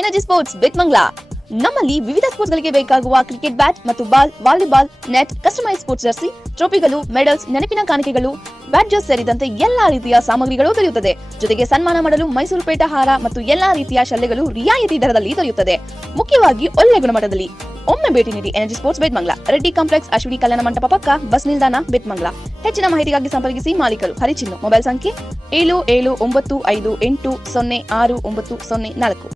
Energy sports ಬೆಟ್ಮಂಗ್ಲಾ ನಮ್ಮಲ್ಲಿ ವಿವಿಧ sports ಗಳಿಗೆ ಬೇಕಾಗುವ ಕ್ರಿಕೆಟ್ ಬ್ಯಾಟ್ ಮತ್ತು ball, volleyball, net customize sports jersey, ಟ್ರೋಫಿಗಳು, medals, ನೆನಪಿನ ಕಾಣಿಕೆಗಳು ಬ್ಯಾಡ್ಜಸ್ ಸೇರಿದಂತೆ ಎಲ್ಲಾ ರೀತಿಯ ಸಾಮಗ್ರಿಗಳು ದೊರೆಯುತ್ತದೆ. ಜೊತೆಗೆ ಸನ್ಮಾನ ಮಾಡಲು ಮೈಸೂರು ಪೇಟ ಹಾರ ಮತ್ತು ಎಲ್ಲಾ ರೀತಿಯ ಶಲ್ಯಗಳು ರಿಯಾಯಿತಿ ದರದಲ್ಲಿ ದೊರೆಯುತ್ತದೆ. ಮುಖ್ಯವಾಗಿ ಒಳ್ಳೆ ಗುಣಮಟ್ಟದಲ್ಲಿ. ಒಮ್ಮೆ ಭೇಟಿ ನೀಡಿ energy sports Betmangala Reddy complex, Ashwini Kalyana Mantapa ಪಕ್ಕ, ಬಸ್ ನಿಲ್ದಾಣ ಬೆಟ್ಮಂಗ್ಲಾ ಹೆಚ್ಚಿನ ಮಾಹಿತಿಗಾಗಿ ಸಂಪರ್ಕಿಸಿ ಮಾಲೀಕರು. ಹರಿಚಿನ್ನು. ಮೊಬೈಲ್ ಸಂಖ್ಯೆ ಏಳು ಏಳು ಒಂಬತ್ತು ಐದು ಎಂಟು ಸೊನ್ನೆ ಆರು ಒಂಬತ್ತು ಸೊನ್ನೆ ನಾಲ್ಕು.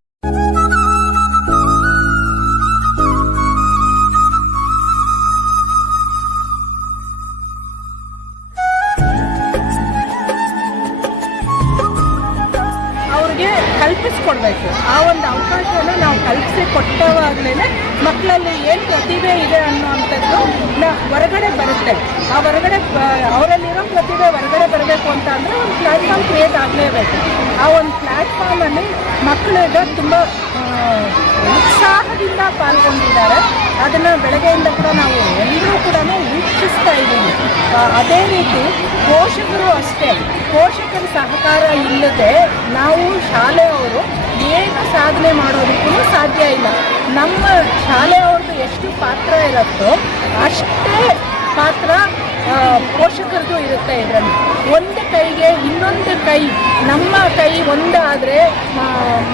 ಕಲ್ಪಿಸ್ಕೊಡ್ಬೇಕು ಆ ಒಂದು ಅವಕಾಶನ ನಾವು ಕಲ್ಪಿಸಿ ಕೊಟ್ಟವಾಗಲೇ ಮಕ್ಕಳಲ್ಲಿ ಏನು ಪ್ರತಿಭೆ ಇದೆ ಅನ್ನುವಂಥದ್ದು ಹೊರಗಡೆ ಬರುತ್ತೆ. ಆ ಹೊರಗಡೆ ಅವರಲ್ಲಿರೋ ಪ್ರತಿಭೆ ಹೊರಗಡೆ ಬರಬೇಕು ಅಂತ ಅಂದರೆ ಒಂದು ಪ್ಲಾಟ್ಫಾರ್ಮ್ ಕ್ರಿಯೇಟ್ ಆಗಲೇಬೇಕು. ಆ ಒಂದು ಪ್ಲ್ಯಾಟ್ಫಾರ್ಮಲ್ಲಿ ಮಕ್ಕಳಿಗೆ ತುಂಬ ಉತ್ಸಾಹದಿಂದ ಪಾಲ್ಗೊಂಡಿದ್ದಾರೆ. ಅದನ್ನು ಬೆಳಗ್ಗೆಯಿಂದ ಕೂಡ ನಾವು ಎಲ್ಲರೂ ಕೂಡ ವೀಕ್ಷಿಸ್ತಾ ಇದ್ದೀವಿ. ಅದೇ ರೀತಿ ಪೋಷಕರು ಅಷ್ಟೇ. ಪೋಷಕರ ಸಹಕಾರ ಇಲ್ಲದೆ ನಾವು ಶಾಲೆಯವರು ಏನು ಸಾಧನೆ ಮಾಡೋದಕ್ಕೂ ಸಾಧ್ಯ ಇಲ್ಲ. ನಮ್ಮ ಶಾಲೆಯವ್ರದ್ದು ಎಷ್ಟು ಪಾತ್ರ ಇರುತ್ತೋ ಅಷ್ಟೇ ಪಾತ್ರ ಪೋಷಕರದ್ದು ಇರುತ್ತೆ ಇದರಲ್ಲಿ. ಒಂದು ಕೈಗೆ ಇನ್ನೊಂದು ಕೈ, ನಮ್ಮ ಕೈ ಒಂದಾದರೆ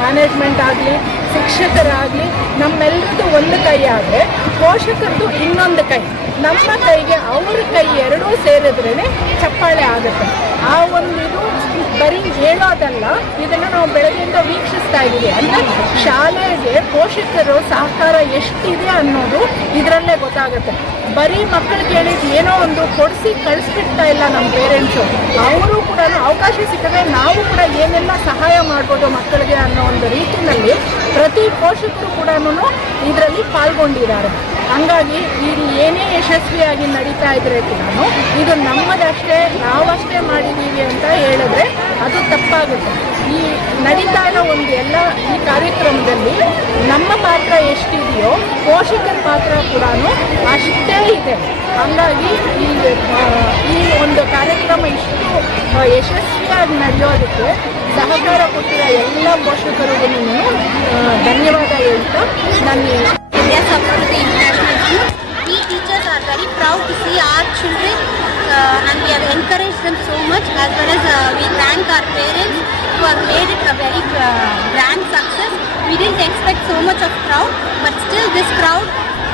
ಮ್ಯಾನೇಜ್ಮೆಂಟ್ ಆಗಲಿ, ಶಿಕ್ಷಕರಾಗಲಿ, ನಮ್ಮೆಲ್ಲರದ್ದು ಒಂದು ಕೈ ಆದರೆ ಪೋಷಕರದ್ದು ಇನ್ನೊಂದು ಕೈ. ನಮ್ಮ ಕೈಗೆ ಅವ್ರ ಕೈ ಎರಡೂ ಸೇರಿದ್ರೇ ಚಪ್ಪಾಳೆ ಆಗುತ್ತೆ. ಆ ಒಂದು ಇದು ಬರೀ ಹೇಳೋದಲ್ಲ, ಇದನ್ನು ನಾವು ಬೆಳಗ್ಗೆಯಿಂದ ವೀಕ್ಷಿಸ್ತಾ ಇದ್ದೀವಿ. ಅಂದರೆ ಶಾಲೆಗೆ ಪೋಷಕರು ಸಹಕಾರ ಎಷ್ಟಿದೆ ಅನ್ನೋದು ಇದರಲ್ಲೇ ಗೊತ್ತಾಗುತ್ತೆ. ಬರೀ ಮಕ್ಕಳು ಕೇಳಿದ ಏನೋ ಒಂದು ಕೊಡಿಸಿ ಕಳಿಸ್ಬಿಡ್ತಾ ಇಲ್ಲ ನಮ್ಮ ಪೇರೆಂಟ್ಸು ಅವರು ಕೂಡ ಅವಕಾಶ ಸಿಕ್ಕದೆ ನಾವು ಕೂಡ ಏನೆಲ್ಲ ಸಹಾಯ ಮಾಡ್ಬೋದು ಮಕ್ಕಳಿಗೆ ಅನ್ನೋ ಒಂದು ರೀತಿಯಲ್ಲಿ ಪ್ರತಿ ಪೋಷಕರು ಕೂಡ ಇದರಲ್ಲಿ ಪಾಲ್ಗೊಂಡಿದ್ದಾರೆ. ಹಂಗಾಗಿ ಇದು ಏನೇ ಯಶಸ್ವಿಯಾಗಿ ನಡೀತಾ ಇದ್ರೆ ನಾನು ಇದು ನಮ್ಮದಷ್ಟೇ, ನಾವಷ್ಟೇ ಮಾಡಿದ್ದೀವಿ ಅಂತ ಹೇಳಿದ್ರೆ ಅದು ತಪ್ಪಾಗುತ್ತೆ. ಈ ನಡೀತಾ ಇರೋ ಒಂದು ಎಲ್ಲ ಈ ಕಾರ್ಯಕ್ರಮದಲ್ಲಿ ನಮ್ಮ ಪಾತ್ರ ಎಷ್ಟಿದೆಯೋ ಪೋಷಕರ ಪಾತ್ರ ಕೂಡ ಅಷ್ಟೇ ಇದೆ. ಹಂಗಾಗಿ ಈ ಈ ಒಂದು ಕಾರ್ಯಕ್ರಮ ಇಷ್ಟು ಯಶಸ್ವಿಯಾಗಿ ನಡೆಯೋದಕ್ಕೆ ಸಹಕಾರ ಕೊಟ್ಟಿರೋ ಎಲ್ಲ ಪೋಷಕರಿಗೂ ಧನ್ಯವಾದ ಹೇಳ್ತಾ ನನ್ನ India and we have encouraged them so much as well as uh, we thank our parents who have made it a very uh, grand success. We didn't expect so much of crowd but still this crowd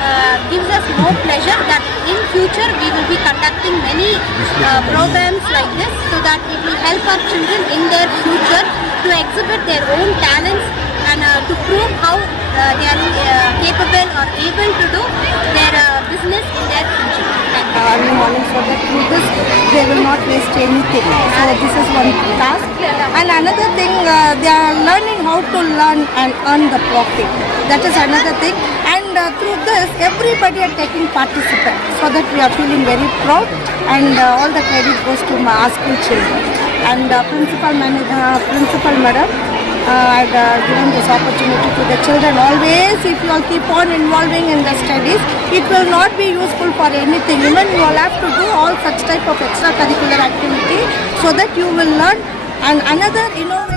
uh, gives us more pleasure that in future we will be conducting many uh, programs like this so that it will help our children in their future to exhibit their own talents and uh, to prove how uh, they are uh, capable or able to do their uh, business in their future. Early morning so that this they will not waste anything. So this is one task. And another thing, uh, they are learning how to learn and earn the profit. That is another thing. And uh, through this, everybody are taking participant so that we are feeling very proud and uh, all the credit goes to my school children. And uh, principal, man- uh, principal madam, uh, I've given this opportunity to the children. Always, if you all keep on involving in the studies, it will not be useful for anything. Even you all have to do all such type of extracurricular activity so that you will learn. And another, you know.